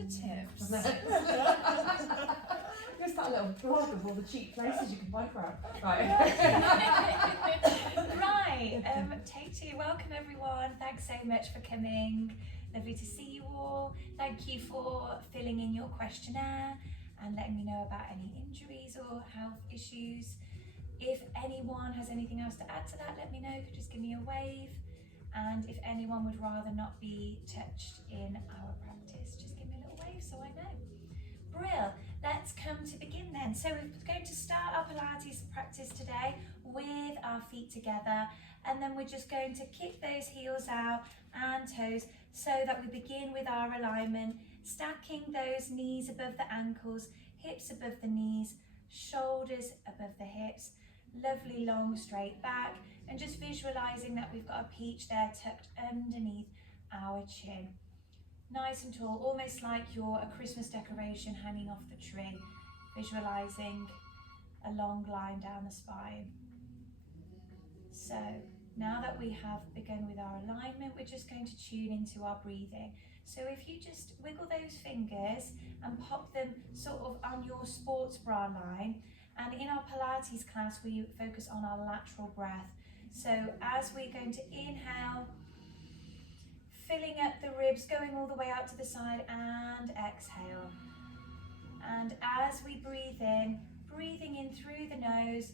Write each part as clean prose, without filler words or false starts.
the tips. Just that little blog of all the cheap places you can buy crap. Right. Right, take two. Welcome everyone. Thanks so much for coming. Lovely to see you all. Thank you for filling in your questionnaire and letting me know about any injuries or health issues. If anyone has anything else to add to that, let me know. Just give me a wave. And if anyone would rather not be touched in our practice, just give me a little wave so I know. Brill, let's come to begin then. So we're going to start our Pilates practice today with our feet together, and then we're just going to kick those heels out and toes so that we begin with our alignment, stacking those knees above the ankles, hips above the knees, shoulders above the hips, lovely long straight back, and just visualizing that we've got a peach there tucked underneath our chin. Nice and tall, almost like you're a Christmas decoration hanging off the tree, visualizing a long line down the spine. So now that we have begun with our alignment, we're just going to tune into our breathing. So if you just wiggle those fingers and pop them sort of on your sports bra line, and in our Pilates class we focus on our lateral breath. So as we're going to inhale, filling up the ribs, going all the way out to the side, and exhale. And as we breathe in, breathing in through the nose,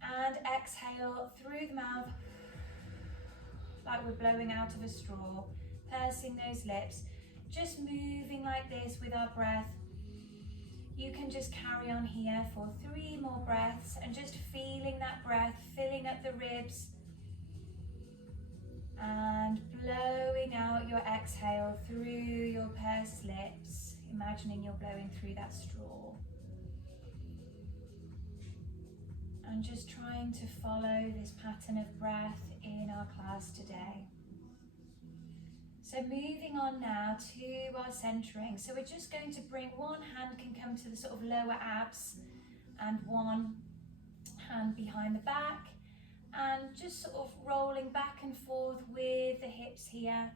and exhale through the mouth, like we're blowing out of a straw, pursing those lips, just moving like this with our breath. You can just carry on here for 3 more breaths and just feeling that breath, filling up the ribs, and blowing out your exhale through your pursed lips, imagining you're blowing through that straw. And just trying to follow this pattern of breath in our class today. So moving on now to our centering. So we're just going to bring one hand can come to the sort of lower abs and one hand behind the back, and just sort of rolling back and forth with the hips here,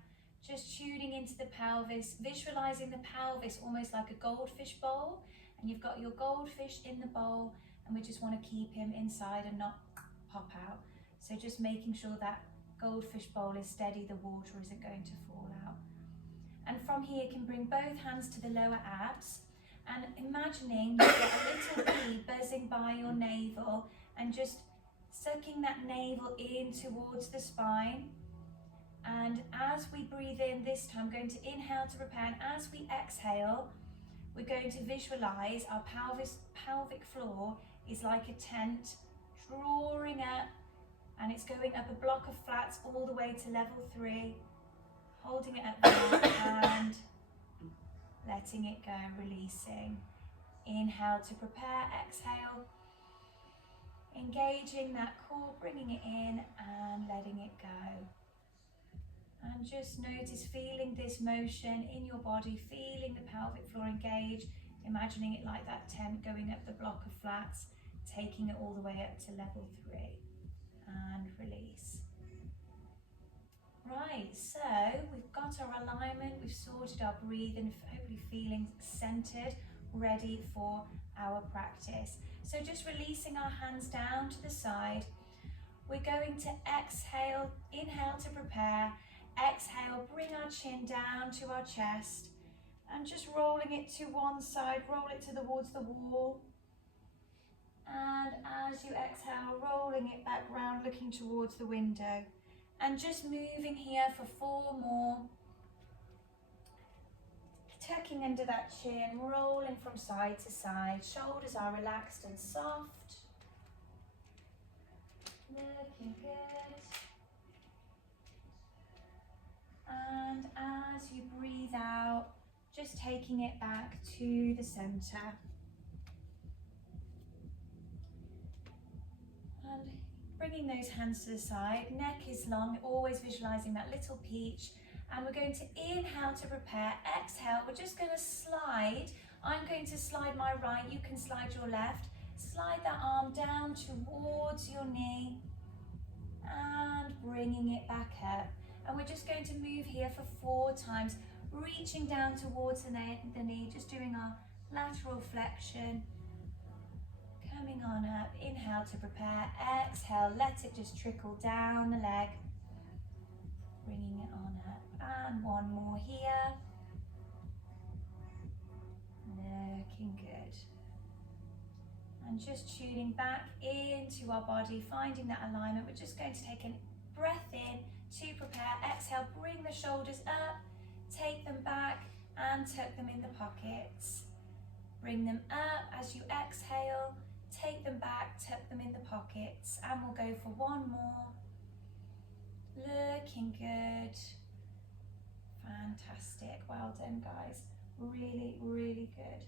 just tuning into the pelvis, visualizing the pelvis almost like a goldfish bowl, and you've got your goldfish in the bowl, and we just want to keep him inside and not pop out. So just making sure that goldfish bowl is steady, the water isn't going to fall out. And from here you can bring both hands to the lower abs, and imagining you've got a little bee buzzing by your navel, and just sucking that navel in towards the spine. And as we breathe in this time, going to inhale to prepare, and as we exhale, we're going to visualize our pelvic floor is like a tent, drawing up, and it's going up a block of flats all the way to level 3, holding it up there and letting it go, releasing. Inhale to prepare, exhale, engaging that core, bringing it in and letting it go. And just notice feeling this motion in your body, feeling the pelvic floor engage, imagining it like that tent going up the block of flats, taking it all the way up to level 3 and release. Right, so we've got our alignment, we've sorted our breathing, hopefully feeling centered, ready for our practice. So just releasing our hands down to the side, we're going to exhale, inhale to prepare, exhale, bring our chin down to our chest, and just rolling it to one side, roll it towards the wall. And as you exhale, rolling it back round, looking towards the window. And just moving here for 4 more. Tucking under that chin, rolling from side to side. Shoulders are relaxed and soft. Looking good. And as you breathe out, just taking it back to the center. And bringing those hands to the side, neck is long, always visualizing that little peach. And we're going to inhale to prepare, exhale, we're just going to slide. I'm going to slide my right, you can slide your left. Slide that arm down towards your knee and bringing it back up. And we're just going to move here for 4 times, reaching down towards the knee, just doing our lateral flexion. Coming on up, inhale to prepare, exhale, let it just trickle down the leg. Bringing it on up, and one more here. Looking good. And just tuning back into our body, finding that alignment. We're just going to take a breath in to prepare. Exhale, bring the shoulders up, take them back and tuck them in the pockets. Bring them up as you exhale, take them back, tuck them in the pockets, and we'll go for one more. Looking good. Fantastic. Well done, guys. Really, really good.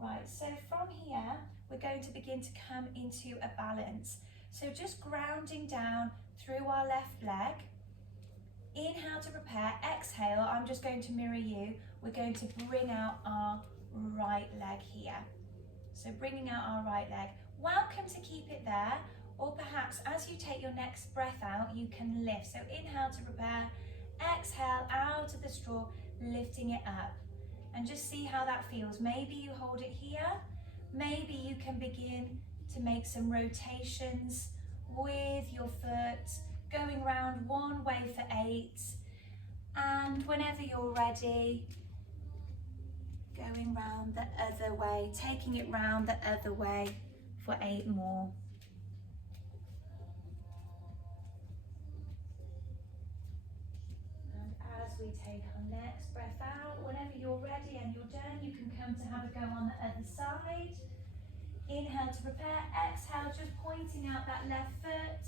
Right, so from here, we're going to begin to come into a balance. So just grounding down through our left leg. Inhale to prepare, exhale, I'm just going to mirror you. We're going to bring out our right leg here. So bringing out our right leg. Welcome to keep it there, or perhaps as you take your next breath out, you can lift. So inhale to prepare, exhale out of the straw, lifting it up. And just see how that feels. Maybe you hold it here. Maybe you can begin to make some rotations with your foot, going round one way for 8. And whenever you're ready, going round the other way, taking it round the other way for 8 more. And as we take our next breath out, whenever you're ready and you're done, you can come to have a go on the other side. Inhale to prepare, exhale, just pointing out that left foot.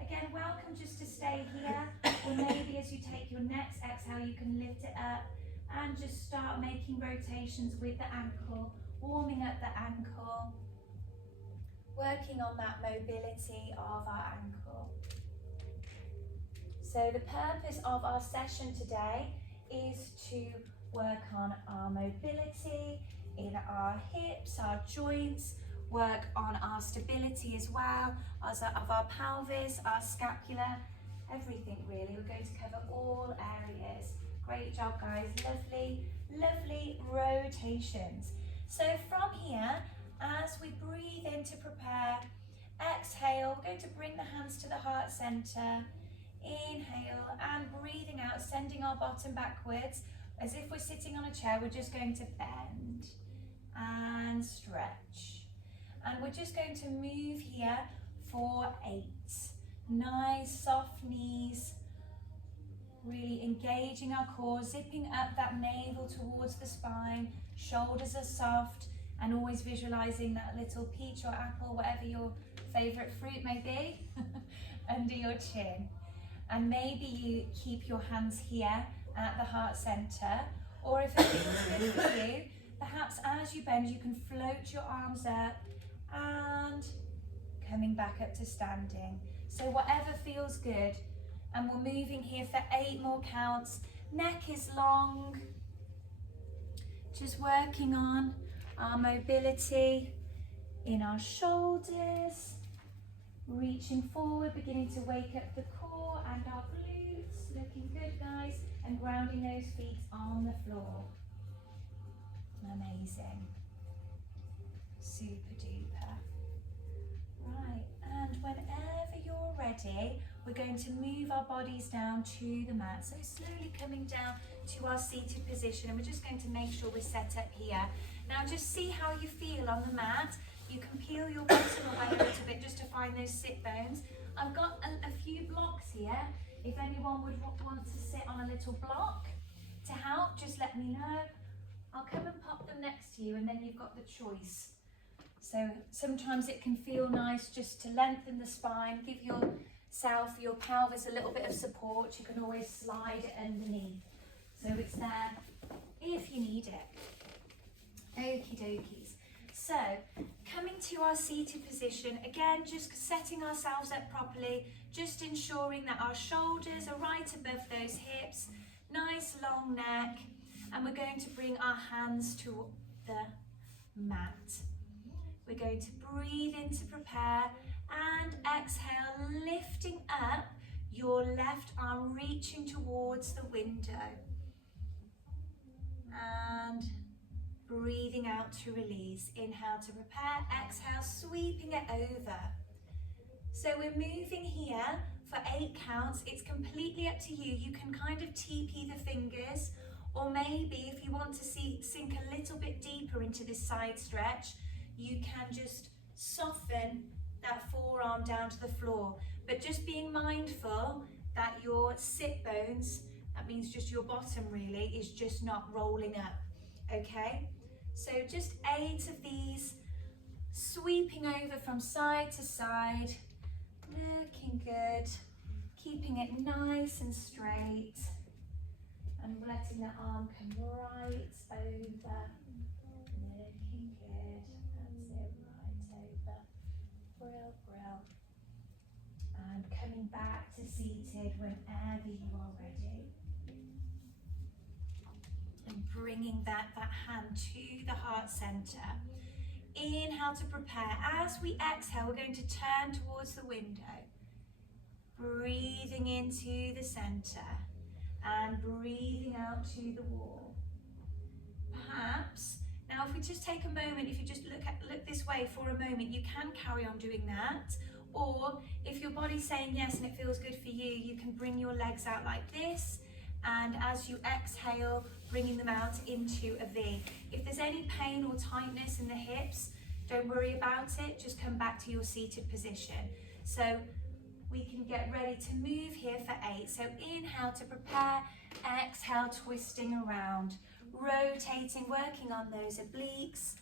Again, welcome just to stay here, or maybe as you take your next exhale, you can lift it up and just start making rotations with the ankle, warming up the ankle, working on that mobility of our ankle. So the purpose of our session today is to work on our mobility in our hips, our joints, work on our stability as well, of our pelvis, our scapula, everything really. We're going to cover all areas. Great job, guys. Lovely, lovely rotations. So from here, as we breathe in to prepare, exhale, we're going to bring the hands to the heart center. Inhale and breathing out, sending our bottom backwards. As if we're sitting on a chair, we're just going to bend and stretch. And we're just going to move here for 8. Nice soft knees, really engaging our core, zipping up that navel towards the spine, shoulders are soft, and always visualizing that little peach or apple, whatever your favorite fruit may be, under your chin. And maybe you keep your hands here at the heart center, or if it feels good for you, perhaps as you bend, you can float your arms up and coming back up to standing. So whatever feels good. And we're moving here for 8 more counts. Neck is long. Just working on our mobility in our shoulders. Reaching forward, beginning to wake up the core and our glutes. Looking good, guys. And grounding those feet on the floor. Amazing. Super duper. Right, and whenever you're ready, we're going to move our bodies down to the mat. So slowly coming down to our seated position, and we're just going to make sure we're set up here. Now just see how you feel on the mat. You can peel your bottom away a little bit just to find those sit bones. I've got a few blocks here. If anyone would want to sit on a little block to help, just let me know. I'll come and pop them next to you, and then you've got the choice. So sometimes it can feel nice just to lengthen the spine, give yourself, your pelvis a little bit of support. You can always slide it underneath. So it's there if you need it. Okie dokies. So coming to our seated position, again, just setting ourselves up properly, just ensuring that our shoulders are right above those hips, nice long neck, and we're going to bring our hands to the mat. We're going to breathe in to prepare and exhale, lifting up your left arm, reaching towards the window. breathing out to release. Inhale to prepare, exhale, sweeping it over. So we're moving here for 8 counts. It's completely up to you. You can kind of TP the fingers, or maybe if you want to sink a little bit deeper into this side stretch, you can just soften that forearm down to the floor. But just being mindful that your sit bones, that means just your bottom really, is just not rolling up, okay? So just 8 of these, sweeping over from side to side, looking good, keeping it nice and straight, and letting the arm come right over, looking good, that's it, right over, brill, brill, and coming back to seated whenever you are ready, and bringing that hand to the heart center. Inhale to prepare. As we exhale, we're going to turn towards the window, breathing into the center and breathing out to the wall. Perhaps, now if we just take a moment, if you just look this way for a moment, you can carry on doing that. Or if your body's saying yes and it feels good for you, you can bring your legs out like this, and as you exhale, bringing them out into a V. If there's any pain or tightness in the hips, don't worry about it, just come back to your seated position. So we can get ready to move here for 8. So inhale to prepare, exhale, twisting around, rotating, working on those obliques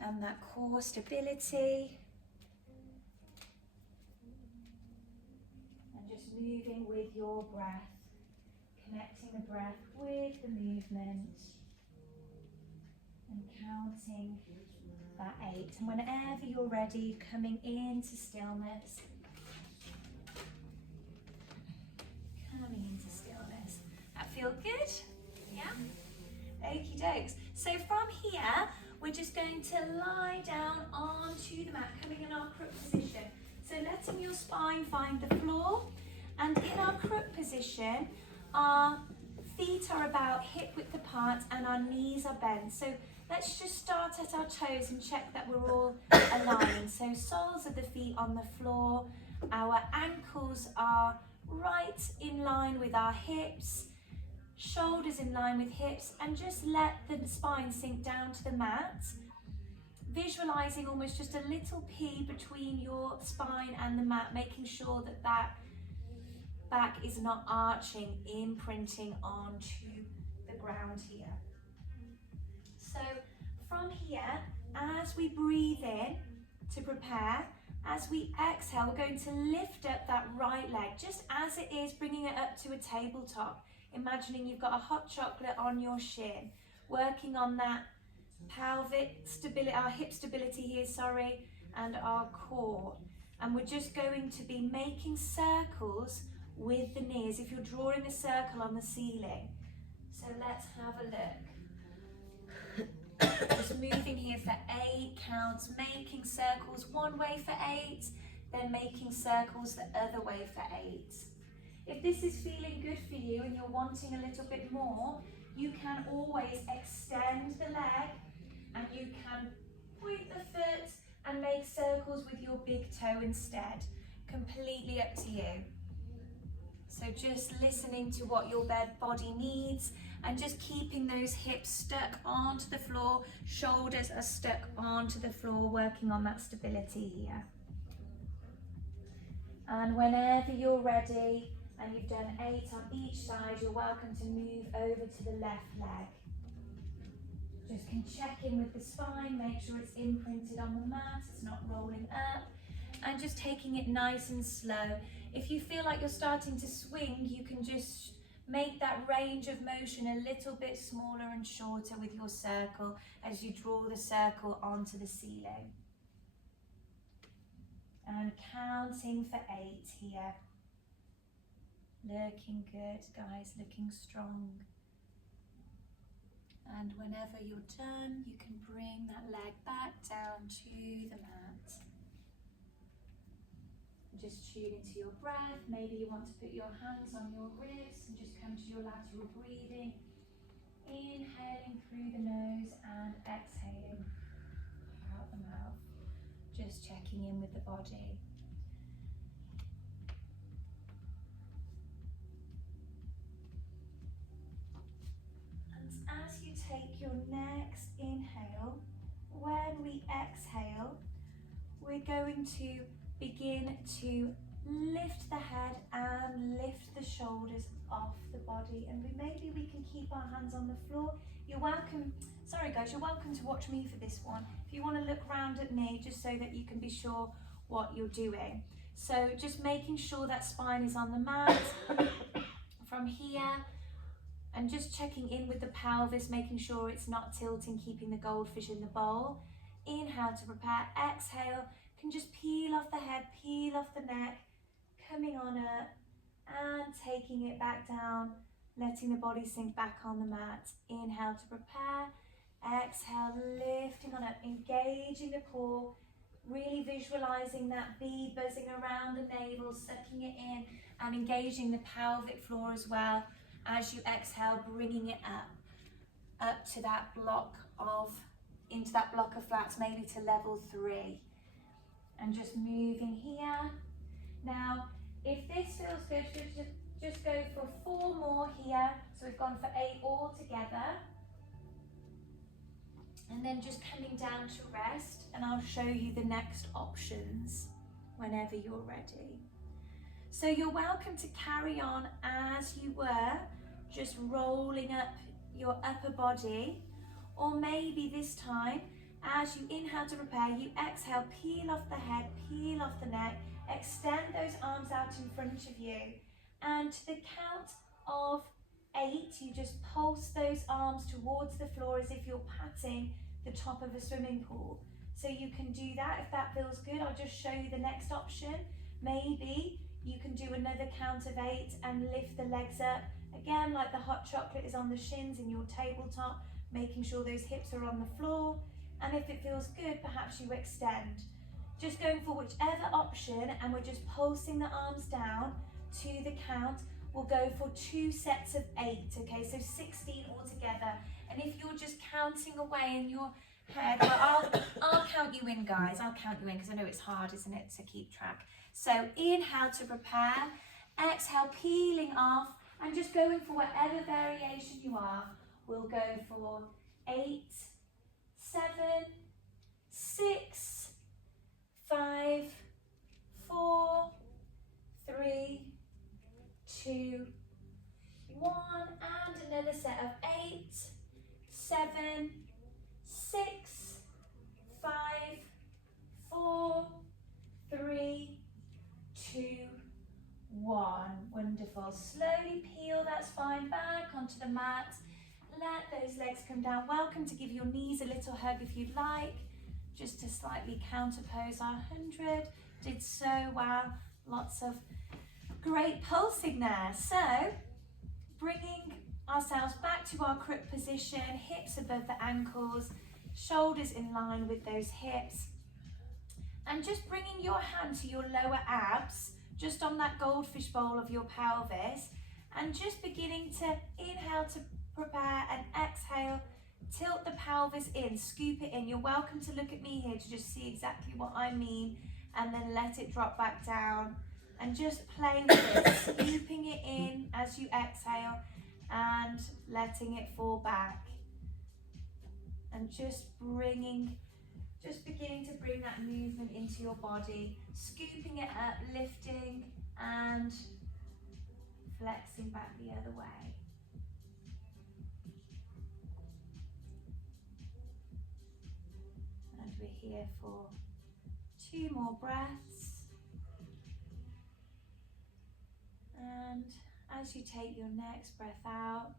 and that core stability. And just moving with your breath, connecting the breath with the movement and counting that 8. And whenever you're ready, coming into stillness. Coming into stillness. That feel good? Yeah? Okie dokes. So from here, we're just going to lie down onto the mat, coming in our crook position. So letting your spine find the floor. And in our crook position, our feet are about hip width apart and our knees are bent. So let's just start at our toes and check that we're all aligned. So soles of the feet on the floor, our ankles are right in line with our hips, shoulders in line with hips, and just let the spine sink down to the mat. Visualizing almost just a little P between your spine and the mat, making sure that that back is not arching, imprinting onto the ground here. So from here, as we breathe in to prepare, as we exhale, we're going to lift up that right leg, just as it is, bringing it up to a tabletop. Imagining you've got a hot chocolate on your shin, working on that pelvic stability, our hip stability here, sorry, and our core. And we're just going to be making circles with the knees, if you're drawing a circle on the ceiling. So let's have a look. Just moving here for 8 counts, making circles one way for 8, then making circles the other way for 8. If this is feeling good for you and you're wanting a little bit more, you can always extend the leg and you can point the foot and make circles with your big toe instead. Completely up to you. So just listening to what your body needs and just keeping those hips stuck onto the floor, shoulders are stuck onto the floor, working on that stability here. And whenever you're ready and you've done 8 on each side, you're welcome to move over to the left leg. Just can check in with the spine, make sure it's imprinted on the mat, it's not rolling up, and just taking it nice and slow. If you feel like you're starting to swing, you can just make that range of motion a little bit smaller and shorter with your circle as you draw the circle onto the ceiling. And counting for 8 here. Looking good, guys, looking strong. And whenever you're done, you can bring that leg back down to the mat. Just tune into your breath. Maybe you want to put your hands on your ribs and just come to your lateral breathing. Inhaling through the nose and exhaling out the mouth. Just checking in with the body. And as you take your next inhale, when we exhale, we're going to begin to lift the head and lift the shoulders off the body, and maybe we can keep our hands on the floor. You're welcome, sorry guys, you're welcome to watch me for this one. If you want to look round at me, just so that you can be sure what you're doing. So just making sure that spine is on the mat from here, and just checking in with the pelvis, making sure it's not tilting, keeping the goldfish in the bowl. Inhale to prepare, exhale, can just peel off the head, peel off the neck, coming on up and taking it back down, letting the body sink back on the mat. Inhale to prepare, exhale, lifting on up, engaging the core, really visualizing that bee buzzing around the navel, sucking it in and engaging the pelvic floor as well. As you exhale, bringing it up to that block of, into that block of flats, maybe to level 3. And just moving here. Now, if this feels good, just go for 4 more here. So we've gone for 8 all together. And then just coming down to rest, and I'll show you the next options whenever you're ready. So you're welcome to carry on as you were, just rolling up your upper body, or maybe this time, as you inhale to prepare, you exhale, peel off the head, peel off the neck, extend those arms out in front of you, and to the count of 8, you just pulse those arms towards the floor as if you're patting the top of a swimming pool. So you can do that if that feels good. I'll just show you the next option. Maybe you can do another count of 8 and lift the legs up. Again, like the hot chocolate is on the shins in your tabletop, making sure those hips are on the floor. And if it feels good, perhaps you extend. Just going for whichever option, and we're just pulsing the arms down to the count. We'll go for 2 sets of 8, okay? So 16 altogether. And if you're just counting away in your head, well, I'll count you in, guys. I'll count you in because I know it's hard, isn't it, to keep track. So inhale to prepare, exhale, peeling off, and just going for whatever variation you are. We'll go for 8, 7, 6, 5, 4, 3, 2, 1, and another set of 8, 7, 6, 5, 4, 3, 2, 1. Wonderful. Slowly peel that spine back onto the mat. Let those legs come down. Welcome to give your knees a little hug if you'd like. Just to slightly counter pose our 100. Did so well. Lots of great pulsing there. So, bringing ourselves back to our crook position, hips above the ankles, shoulders in line with those hips. And just bringing your hand to your lower abs, just on that goldfish bowl of your pelvis, and just beginning to inhale to prepare and exhale, tilt the pelvis in, scoop it in. You're welcome to look at me here to just see exactly what I mean, and then let it drop back down. And just play with it, scooping it in as you exhale and letting it fall back. And just beginning to bring that movement into your body, scooping it up, lifting and flexing back the other way. And we're here for 2 more breaths. And as you take your next breath out,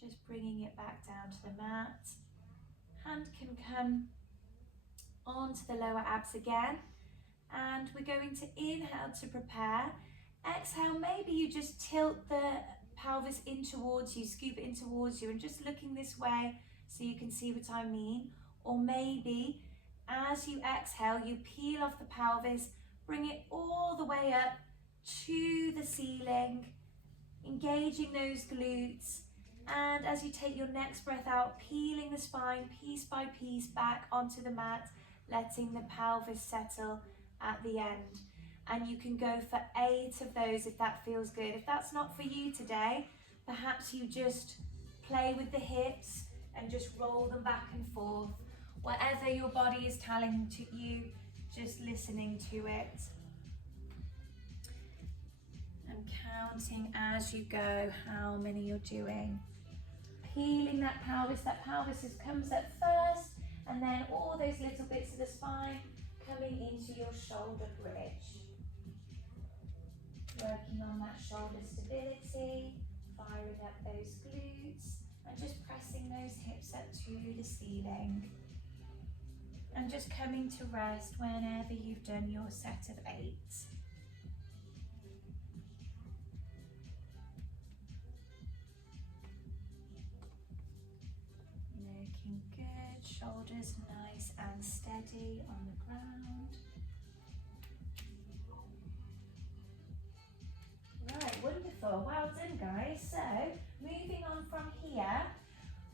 just bringing it back down to the mat. Hand can come onto the lower abs again. And we're going to inhale to prepare. Exhale, maybe you just tilt the pelvis in towards you, scoop it in towards you, and just looking this way so you can see what I mean. Or maybe as you exhale, you peel off the pelvis, bring it all the way up to the ceiling, engaging those glutes, And as you take your next breath out, peeling the spine piece by piece back onto the mat, letting the pelvis settle at the end. And you can go for 8 of those if that feels good. If that's not for you today, perhaps you just play with the hips and just roll them back and forth. Whatever your body is telling to you, just listening to it. And counting as you go how many you're doing. Peeling that pelvis comes up first, and then all those little bits of the spine coming into your shoulder bridge. Working on that shoulder stability, firing up those glutes, and just pressing those hips up to the ceiling. And just coming to rest whenever you've done your set of 8. Looking good, shoulders nice and steady on the ground. Right, wonderful, well done guys. So, moving on from here,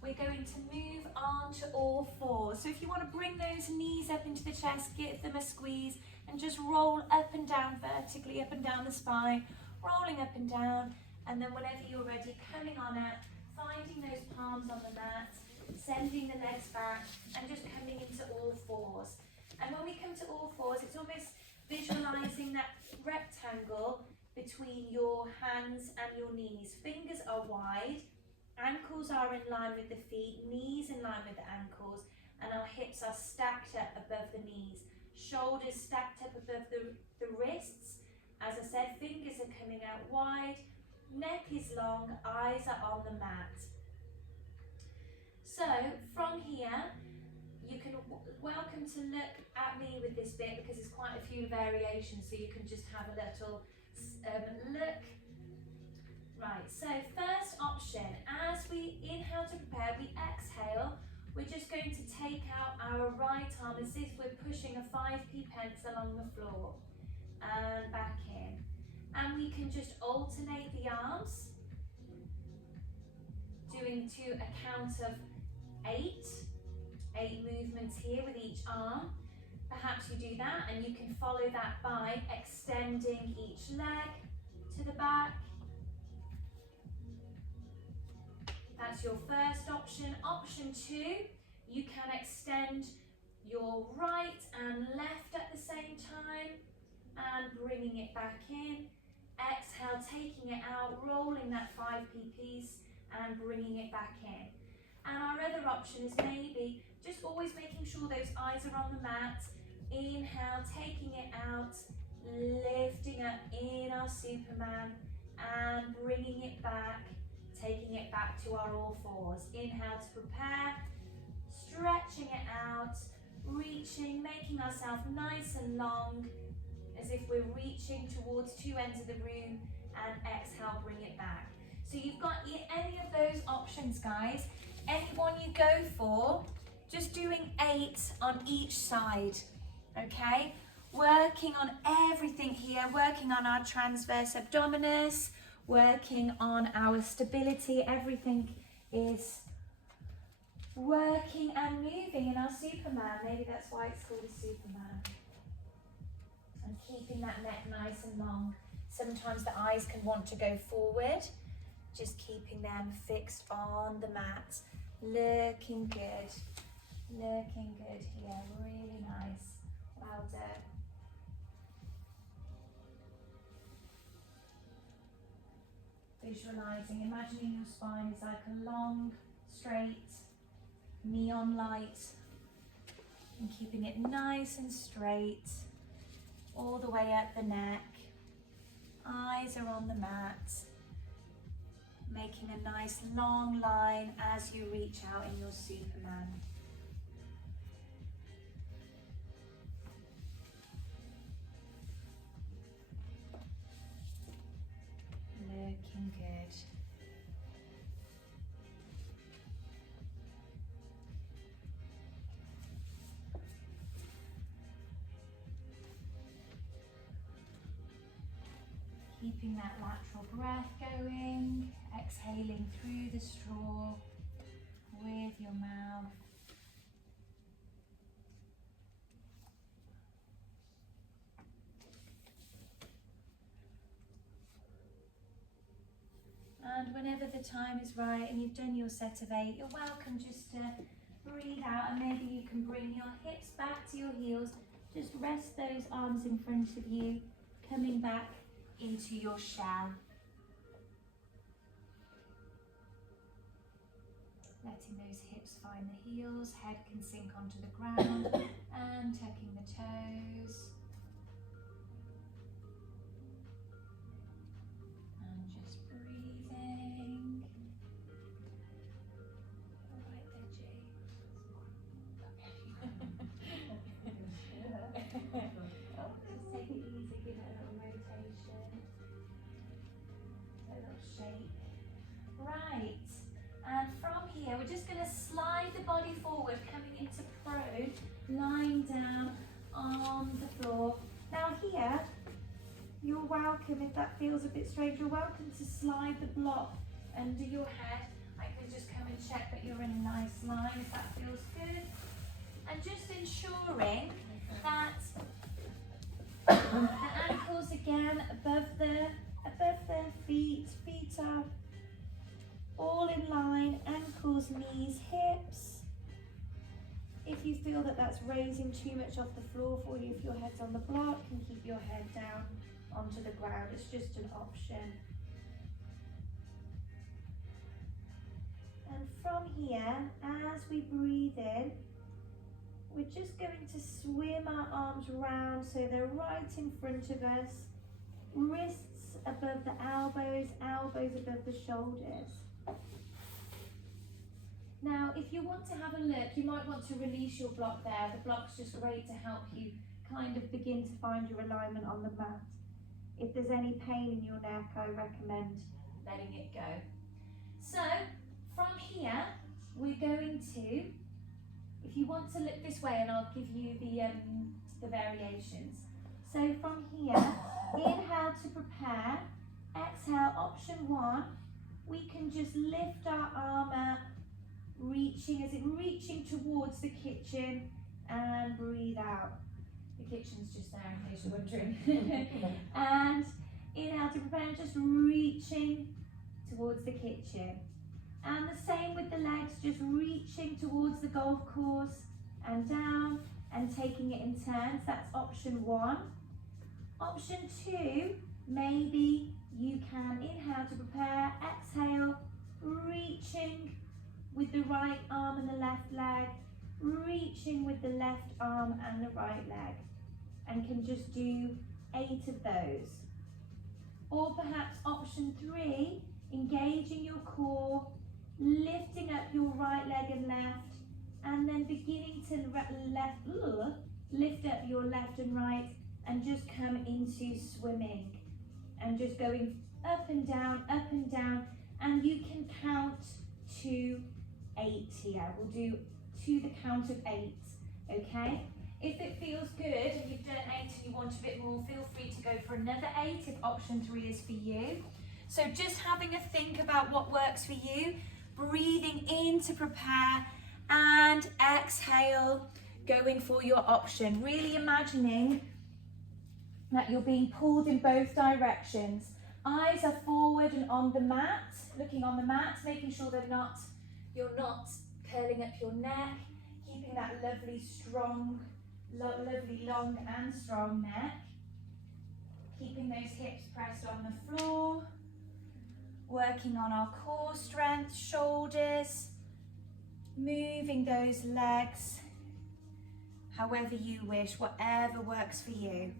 we're going to move on to all 4s. So if you want to bring those knees up into the chest, give them a squeeze, and just roll up and down vertically, up and down the spine, rolling up and down, and then whenever you're ready, coming on up, finding those palms on the mat, sending the legs back, and just coming into all 4s. And when we come to all 4s, it's almost visualizing that rectangle between your hands and your knees. Fingers are wide, ankles are in line with the feet, knees in line with the ankles, and our hips are stacked up above the knees. Shoulders stacked up above the wrists. As I said, fingers are coming out wide, neck is long, eyes are on the mat. So from here, you can welcome to look at me with this bit because there's quite a few variations, so you can just have a little look. Right, so first option, as we inhale to prepare, we exhale, we're just going to take out our right arm as if we're pushing a 5p pence along the floor and back in. And we can just alternate the arms, doing to a count of 8 movements here with each arm. Perhaps you do that, and you can follow that by extending each leg to the back. That's your first option. Option 2, you can extend your right and left at the same time and bringing it back in. Exhale, taking it out, rolling that 5p piece and bringing it back in. And our other option is maybe just always making sure those eyes are on the mat. Inhale, taking it out, lifting up in our Superman and bringing it back, taking it back to our all 4s. Inhale to prepare, stretching it out, reaching, making ourselves nice and long, as if we're reaching towards 2 ends of the room, and exhale, bring it back. So you've got any of those options, guys. Any one you go for, just doing 8 on each side, okay? Working on everything here, working on our transverse abdominis, working on our stability. Everything is working and moving in our Superman. Maybe that's why it's called a Superman. And keeping that neck nice and long. Sometimes the eyes can want to go forward. Just keeping them fixed on the mat. Looking good. Looking good here. Really nice. Well done. Visualizing, imagining your spine is like a long, straight, neon light, and keeping it nice and straight all the way up the neck. Eyes are on the mat, making a nice long line as you reach out in your Superman. Looking good. Keeping that lateral breath going. Exhaling through the straw with your mouth. And whenever the time is right and you've done your set of 8, you're welcome just to breathe out, and maybe you can bring your hips back to your heels. Just rest those arms in front of you, coming back into your shell. Letting those hips find the heels, head can sink onto the ground, and tucking the toes. And just breathing. All right there, Jay. Just take it easy, give it a little rotation. A little shake. Right. And from here, we're just going to slide the body forward, coming into prone, lying down on the floor. Now here, you're welcome, if that feels a bit strange, you're welcome to slide the block under your head. I can just come and check that you're in a nice line if that feels good. And just ensuring that the ankles again above the feet are all in line, ankles, knees, hips. If you feel that that's raising too much off the floor for you, if your head's on the block, you can keep your head down onto the ground. It's just an option. And from here, as we breathe in, we're just going to swim our arms round so they're right in front of us. Wrists above the elbows, elbows above the shoulders. Now, if you want to have a look, you might want to release your block there. The block's just great to help you kind of begin to find your alignment on the mat. If there's any pain in your neck, I recommend letting it go. So, from here, we're going to, if you want to look this way, and I'll give you the variations. So from here, inhale to prepare, exhale, option 1, we can just lift our arm up, reaching towards the kitchen, and breathe out. The kitchen's just there in case you're wondering. And inhale to prepare, just reaching towards the kitchen. And the same with the legs, just reaching towards the golf course and down and taking it in turns. That's option 1. Option 2, maybe you can inhale to prepare, exhale, reaching with the right arm and the left leg, reaching with the left arm and the right leg, and can just do 8 of those. Or perhaps option 3, engaging your core, lifting up your right leg and left, and then beginning to lift up your left and right, and just come into swimming, and just going up and down, and you can count to 8 here. We'll do to the count of 8, okay? If it feels good and you've done 8 and you want a bit more, feel free to go for another 8 if option 3 is for you. So just having a think about what works for you, breathing in to prepare, and exhale, going for your option. Really imagining that you're being pulled in both directions. Eyes are forward and on the mat, looking on the mat, making sure you're not curling up your neck, keeping that lovely long and strong neck. Keeping those hips pressed on the floor, working on our core strength, shoulders, moving those legs however you wish, whatever works for you.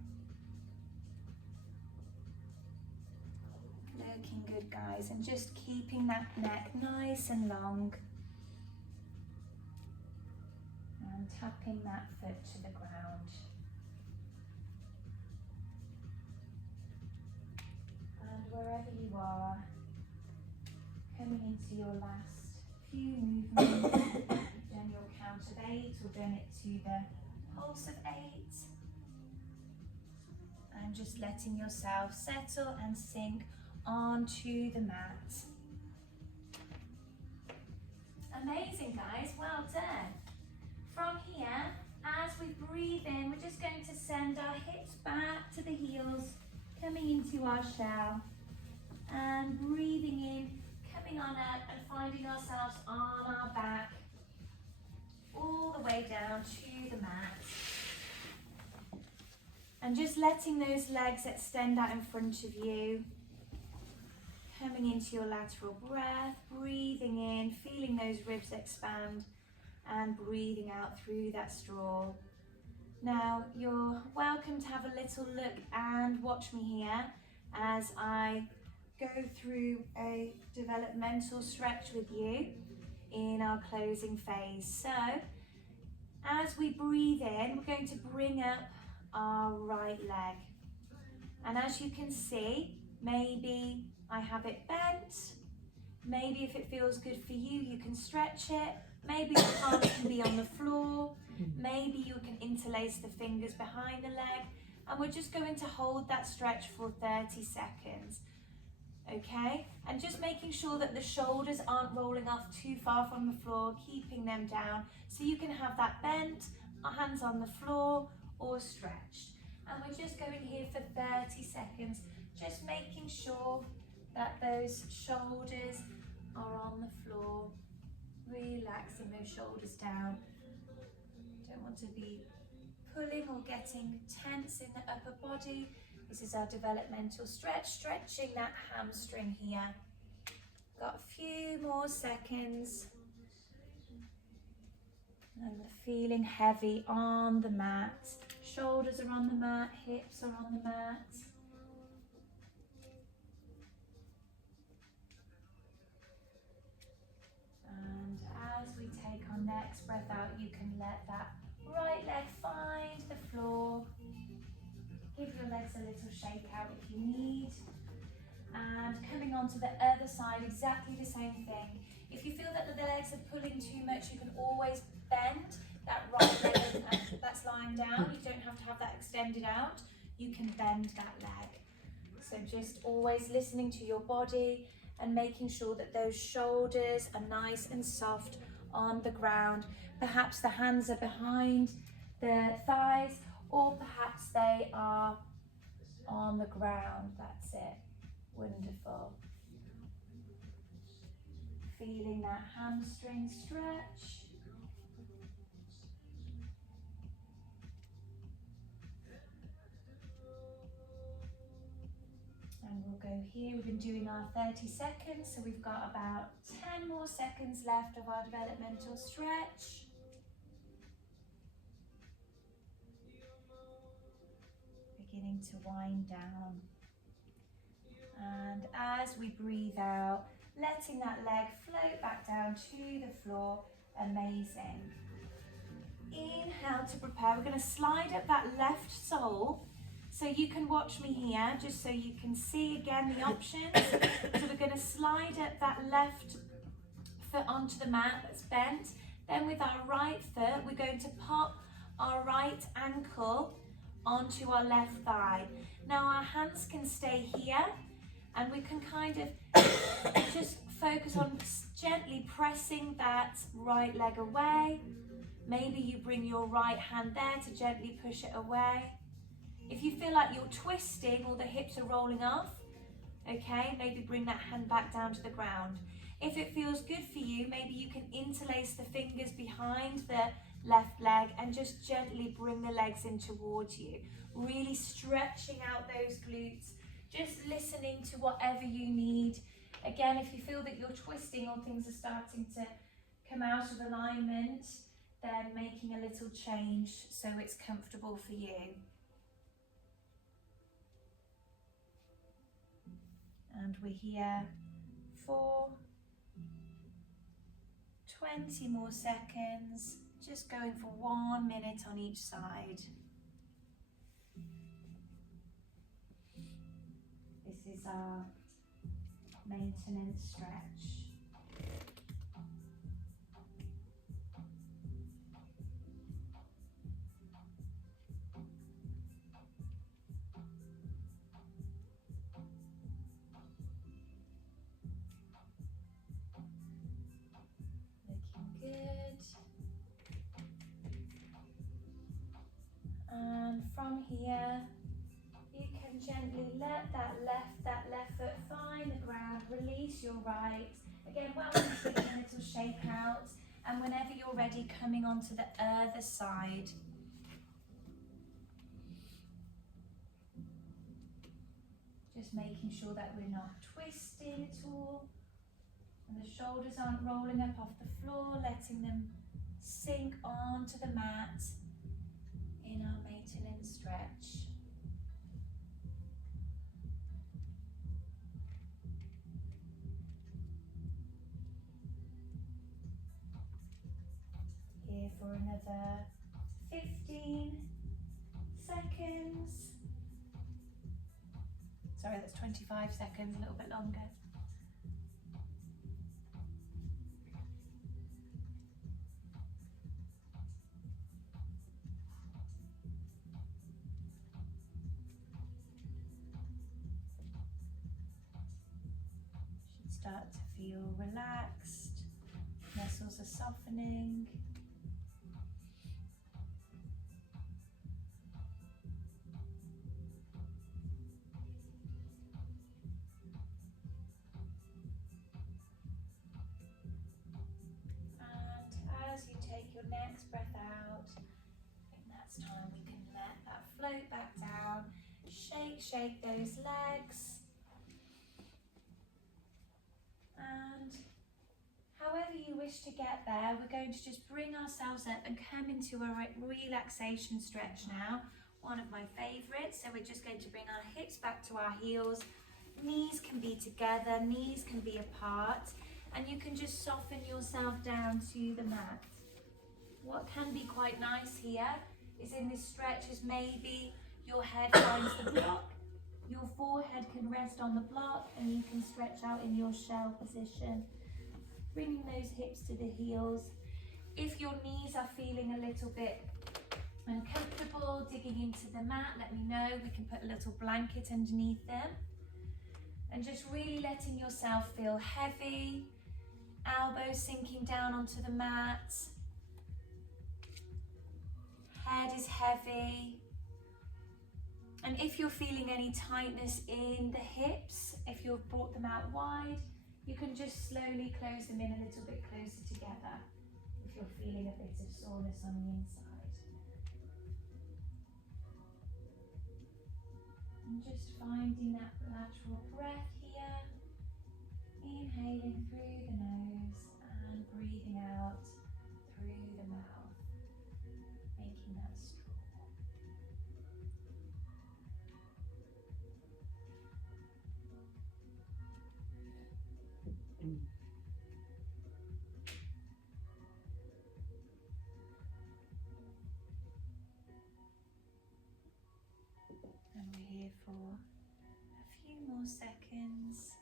Looking good, guys, and just keeping that neck nice and long, and tapping that foot to the ground. And wherever you are, coming into your last few movements. You've done your count of 8, or done it to the pulse of 8. And just letting yourself settle and sink onto the mat. Amazing, guys, well done. From here, as we breathe in, we're just going to send our hips back to the heels, coming into our shell, and breathing in, coming on up and finding ourselves on our back, all the way down to the mat. And just letting those legs extend out in front of you, coming into your lateral breath, breathing in, feeling those ribs expand, and breathing out through that straw. Now, you're welcome to have a little look and watch me here as I go through a developmental stretch with you in our closing phase. So, as we breathe in, we're going to bring up our right leg. And as you can see, maybe I have it bent. Maybe if it feels good for you, you can stretch it. Maybe your palms can be on the floor. Maybe you can interlace the fingers behind the leg. And we're just going to hold that stretch for 30 seconds. Okay? And just making sure that the shoulders aren't rolling off too far from the floor, keeping them down. So you can have that bent, hands on the floor, or stretched. And we're just going here for 30 seconds, just making sure that those shoulders are on the floor, relaxing those shoulders down. Don't want to be pulling or getting tense in the upper body. This is our developmental stretch, stretching that hamstring here. Got a few more seconds. And feeling heavy on the mat. Shoulders are on the mat, hips are on the mat. And as we take our next breath out, you can let that right leg find the floor. Give your legs a little shake out if you need. And coming on to the other side, exactly the same thing. If you feel that the legs are pulling too much, you can always bend that right leg that's lying down. You don't have to have that extended out. You can bend that leg. So just always listening to your body and making sure that those shoulders are nice and soft on the ground. Perhaps the hands are behind the thighs, or perhaps they are on the ground. That's it. Wonderful. Feeling that hamstring stretch. And we'll go here. We've been doing our 30 seconds, so we've got about 10 more seconds left of our developmental stretch. Beginning to wind down. And as we breathe out, letting that leg float back down to the floor. Amazing. Inhale to prepare. We're going to slide up that left sole. So you can watch me here, just so you can see again the options. So we're going to slide up that left foot onto the mat that's bent. Then with our right foot, we're going to pop our right ankle onto our left thigh. Now our hands can stay here, and we can kind of just focus on gently pressing that right leg away. Maybe you bring your right hand there to gently push it away. If you feel like you're twisting or the hips are rolling off, okay, maybe bring that hand back down to the ground. If it feels good for you, maybe you can interlace the fingers behind the left leg and just gently bring the legs in towards you. Really stretching out those glutes, just listening to whatever you need. Again, if you feel that you're twisting or things are starting to come out of alignment, then making a little change so it's comfortable for you. And we're here for 20 more seconds, just going for 1 minute on each side. This is our maintenance stretch. from here, you can gently let that left foot find the ground, release your right. Again, welcome to the little shake out. And whenever you're ready, coming onto the other side. Just making sure that we're not twisting at all. And the shoulders aren't rolling up off the floor, letting them sink onto the mat in our maintenance stretch. Here for another 15 seconds. Sorry, that's 25 seconds, a little bit longer. Should start to feel relaxed. Muscles are softening. As you take your next breath out, I think that's time we can let that float back down. Shake those legs. And however you wish to get there, we're going to just bring ourselves up and come into a relaxation stretch now. One of my favorites. So we're just going to bring our hips back to our heels. Knees can be together, knees can be apart. And you can just soften yourself down to the mat. What can be quite nice here is in this stretch is maybe your head finds the block, your forehead can rest on the block, and you can stretch out in your shell position. Bringing those hips to the heels. If your knees are feeling a little bit uncomfortable digging into the mat, let me know. We can put a little blanket underneath them. And just really letting yourself feel heavy. Elbows sinking down onto the mat. Head is heavy. And if you're feeling any tightness in the hips, if you've brought them out wide, you can just slowly close them in a little bit closer together if you're feeling a bit of soreness on the inside. And just finding that lateral breath here. Inhaling through the nose and breathing out through the mouth, making that straw. And we're here for a few more seconds.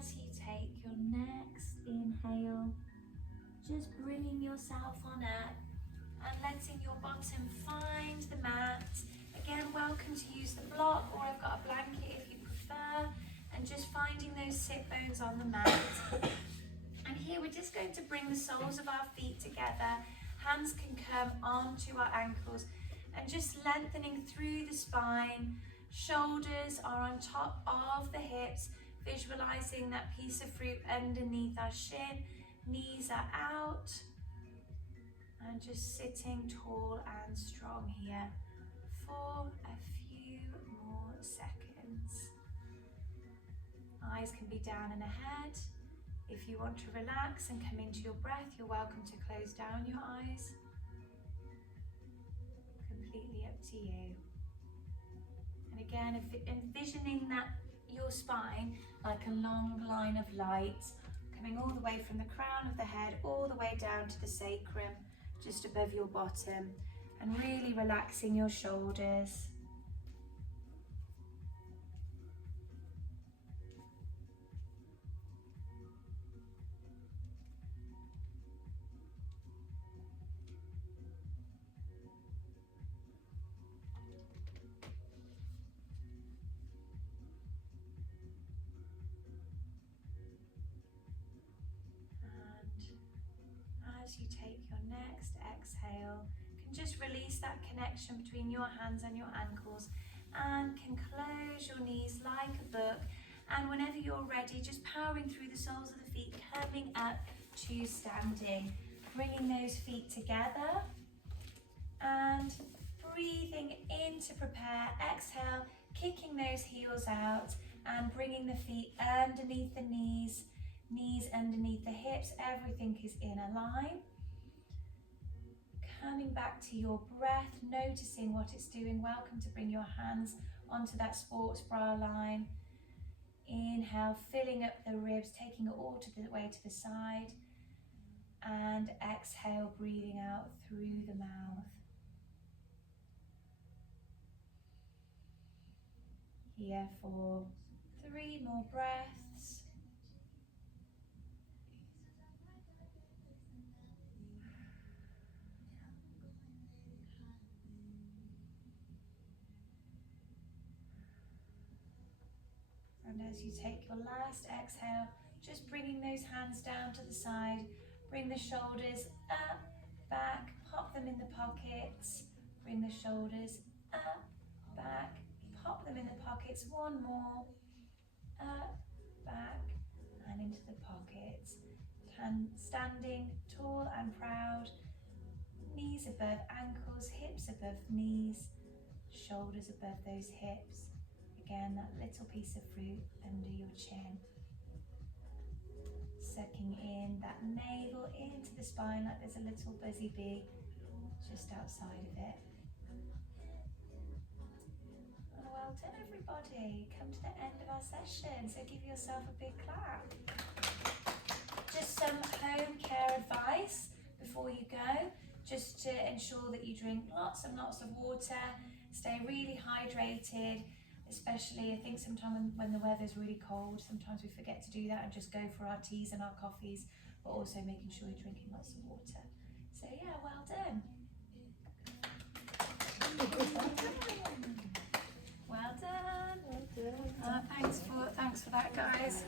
As you take your next inhale, just bringing yourself on up and letting your bottom find the mat. Again, welcome to use the block, or I've got a blanket if you prefer, and just finding those sit bones on the mat. And here we're just going to bring the soles of our feet together. Hands can come onto our ankles and just lengthening through the spine. Shoulders are on top of the hips. Visualizing that piece of fruit underneath our shin, knees are out, and just sitting tall and strong here for a few more seconds. Eyes can be down and ahead. If you want to relax and come into your breath, you're welcome to close down your eyes. Completely up to you. And again, envisioning that your spine like a long line of light coming all the way from the crown of the head all the way down to the sacrum, just above your bottom, and really relaxing your shoulders. as you take your next exhale, can just release that connection between your hands and your ankles, and can close your knees like a book. And whenever you're ready, just powering through the soles of the feet, coming up to standing, bringing those feet together and breathing in to prepare. Exhale, kicking those heels out and bringing the feet underneath the knees, knees underneath the hips. Everything is in a line. Coming back to your breath, noticing what it's doing. Welcome to bring your hands onto that sports bra line. Inhale, filling up the ribs, taking it all to the way to the side. And exhale, breathing out through the mouth. Here for 3 more breaths. And as you take your last exhale, just bringing those hands down to the side, bring the shoulders up, back, pop them in the pockets, bring the shoulders up, back, pop them in the pockets. One more, up, back, and into the pockets. Standing tall and proud, knees above ankles, hips above knees, shoulders above those hips. Again, that little piece of fruit under your chin. Sucking in that navel into the spine like there's a little buzzy bee just outside of it. And well done, everybody. Come to the end of our session, so give yourself a big clap. Just some home care advice before you go, just to ensure that you drink lots and lots of water, stay really hydrated. Especially, I think sometimes when the weather's really cold, sometimes we forget to do that and just go for our teas and our coffees, but also making sure you're drinking lots of water. So yeah, well done. Well done. Thanks for that, guys.